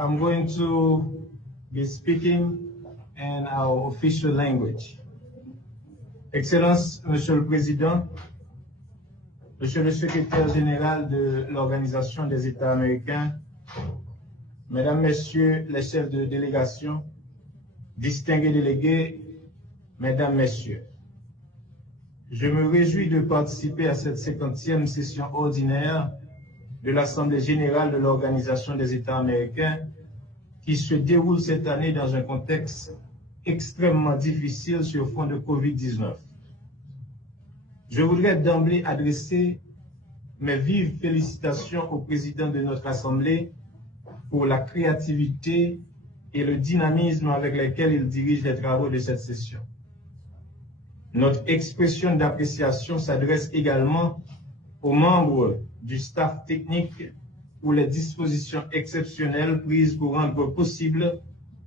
I'm going to be speaking in our official language. Excellence, Monsieur le Président, Monsieur le Secrétaire général de l'Organisation des États américains, Mesdames, Messieurs les chefs de délégation, distingués délégués, Mesdames, Messieurs, je me réjouis de participer à cette 50e session ordinaire de l'Assemblée générale de l'Organisation des États américains qui se déroule cette année dans un contexte extrêmement difficile sur fond de COVID-19. Je voudrais d'emblée adresser mes vives félicitations au président de notre Assemblée pour la créativité et le dynamisme avec lesquels il dirige les travaux de cette session. Notre expression d'appréciation s'adresse également aux membres du staff technique pour les dispositions exceptionnelles prises pour rendre possible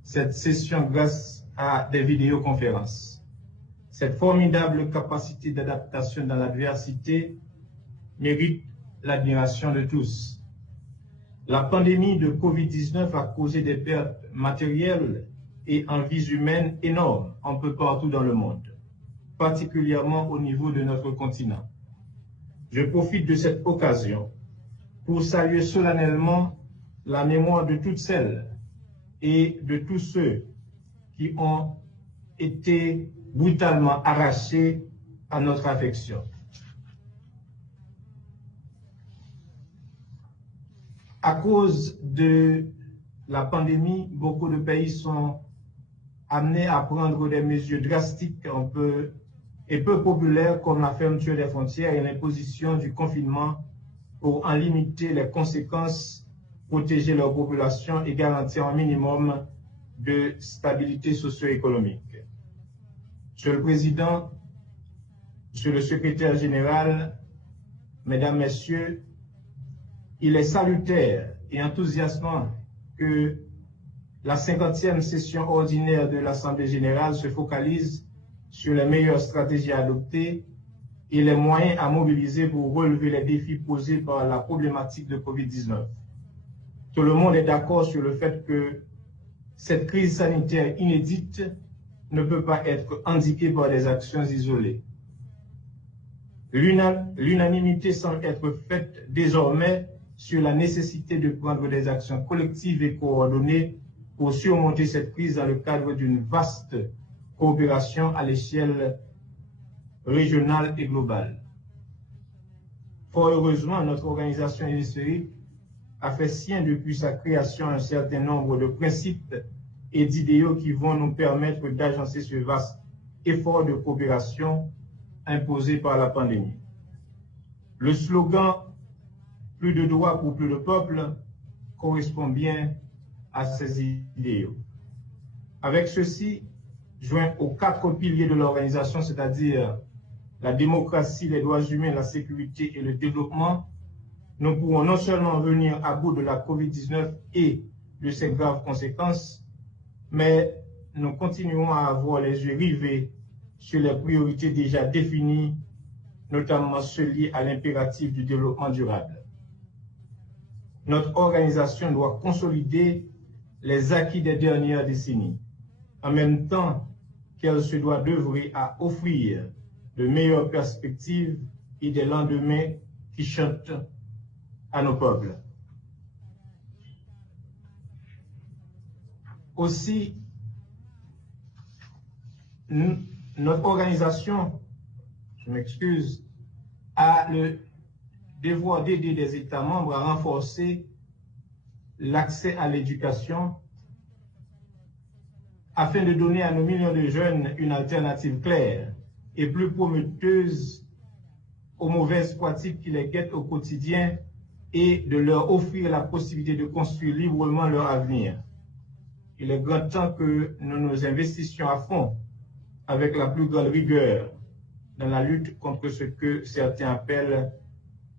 cette session grâce à des vidéoconférences. Cette formidable capacité d'adaptation dans l'adversité mérite l'admiration de tous. La pandémie de COVID-19 a causé des pertes matérielles et en vies humaines énormes un peu partout dans le monde, particulièrement au niveau de notre continent. Je profite de cette occasion pour saluer solennellement la mémoire de toutes celles et de tous ceux qui ont été brutalement arrachés à notre affection. À cause de la pandémie, beaucoup de pays sont amenés à prendre des mesures drastiques peu populaires comme la fermeture des frontières et l'imposition du confinement pour en limiter les conséquences, protéger leur population et garantir un minimum de stabilité socio-économique. Monsieur le Président, Monsieur le Secrétaire général, Mesdames, Messieurs, il est salutaire et enthousiasmant que la 50e session ordinaire de l'Assemblée générale se focalise sur les meilleures stratégies à adopter et les moyens à mobiliser pour relever les défis posés par la problématique de COVID-19. Tout le monde est d'accord sur le fait que cette crise sanitaire inédite ne peut pas être endiguée par des actions isolées. L'unanimité semble être faite désormais sur la nécessité de prendre des actions collectives et coordonnées pour surmonter cette crise dans le cadre d'une vaste coopération à l'échelle régionale et globale. Fort heureusement, notre organisation hémisphérique a fait sien depuis sa création un certain nombre de principes et d'idéaux qui vont nous permettre d'agencer ce vaste effort de coopération imposé par la pandémie. Le slogan « Plus de droits pour plus de peuples » correspond bien à ces idéaux. Avec ceci, joint aux 4 piliers de l'organisation, c'est-à-dire la démocratie, les droits humains, la sécurité et le développement, nous pourrons non seulement venir à bout de la COVID-19 et de ses graves conséquences, mais nous continuerons à avoir les yeux rivés sur les priorités déjà définies, notamment ceux liés à l'impératif du développement durable. Notre organisation doit consolider les acquis des dernières décennies, en même temps qu'elle se doit d'œuvrer à offrir de meilleures perspectives et des lendemains qui chantent à nos peuples. Aussi, notre organisation, je m'excuse, a le devoir d'aider les États membres à renforcer l'accès à l'éducation afin de donner à nos millions de jeunes une alternative claire et plus prometteuse aux mauvaises pratiques qui les guettent au quotidien et de leur offrir la possibilité de construire librement leur avenir. Il est grand temps que nous nous investissions à fond avec la plus grande rigueur dans la lutte contre ce que certains appellent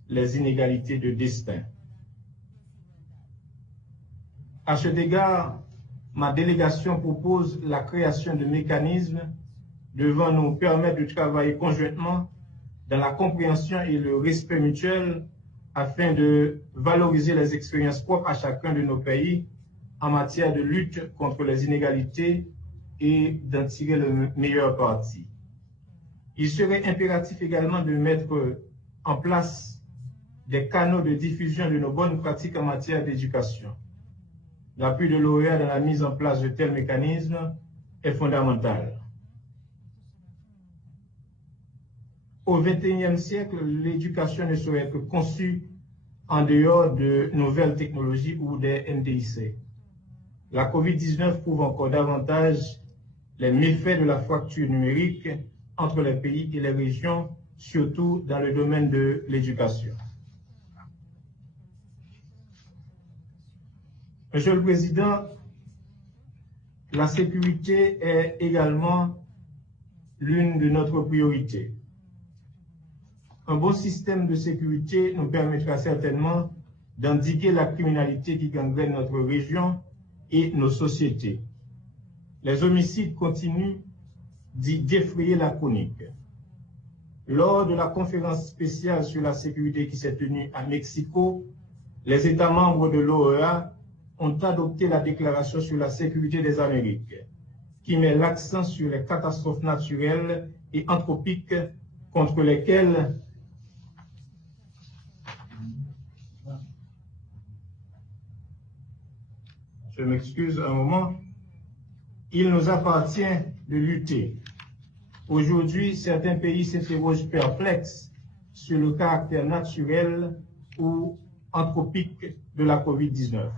les inégalités de destin. À cet égard, ma délégation propose la création de mécanismes devant nous permettre de travailler conjointement dans la compréhension et le respect mutuel afin de valoriser les expériences propres à chacun de nos pays en matière de lutte contre les inégalités et d'en tirer le meilleur parti. Il serait impératif également de mettre en place des canaux de diffusion de nos bonnes pratiques en matière d'éducation. L'appui de l'OEA dans la mise en place de tels mécanismes est fondamental. Au XXIe siècle, l'éducation ne saurait être conçue en dehors de nouvelles technologies ou des NDIC. La COVID-19 prouve encore davantage les méfaits de la fracture numérique entre les pays et les régions, surtout dans le domaine de l'éducation. Monsieur le Président, la sécurité est également l'une de notre priorités. Un bon système de sécurité nous permettra certainement d'endiguer la criminalité qui gangrène notre région et nos sociétés. Les homicides continuent d'y défrayer la chronique. Lors de la conférence spéciale sur la sécurité qui s'est tenue à Mexico, les États membres de l'OEA ont adopté la déclaration sur la sécurité des Amériques, qui met l'accent sur les catastrophes naturelles et anthropiques contre lesquelles je m'excuse un moment, il nous appartient de lutter. Aujourd'hui, certains pays s'interrogent perplexes sur le caractère naturel ou anthropique de la COVID-19.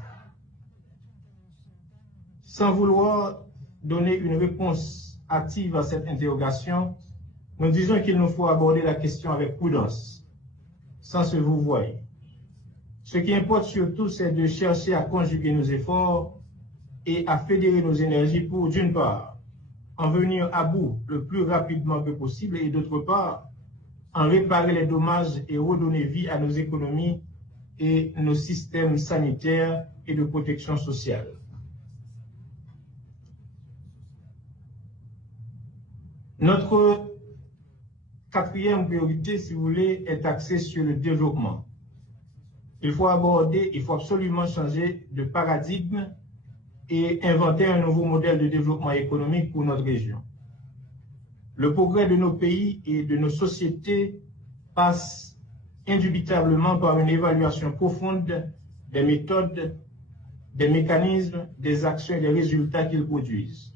Sans vouloir donner une réponse hâtive à cette interrogation, nous disons qu'il nous faut aborder la question avec prudence, sans se vouvoyer. Ce qui importe surtout, c'est de chercher à conjuguer nos efforts et à fédérer nos énergies pour, d'une part, en venir à bout le plus rapidement que possible et d'autre part, en réparer les dommages et redonner vie à nos économies et nos systèmes sanitaires et de protection sociale. Notre quatrième priorité, si vous voulez, est axée sur le développement. Il faut absolument changer de paradigme et inventer un nouveau modèle de développement économique pour notre région. Le progrès de nos pays et de nos sociétés passe indubitablement par une évaluation profonde des méthodes, des mécanismes, des actions et des résultats qu'ils produisent.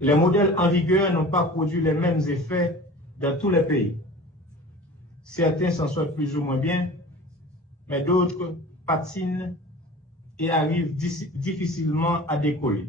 Les modèles en vigueur n'ont pas produit les mêmes effets dans tous les pays. Certains s'en sortent plus ou moins bien, mais d'autres patinent et arrivent difficilement à décoller.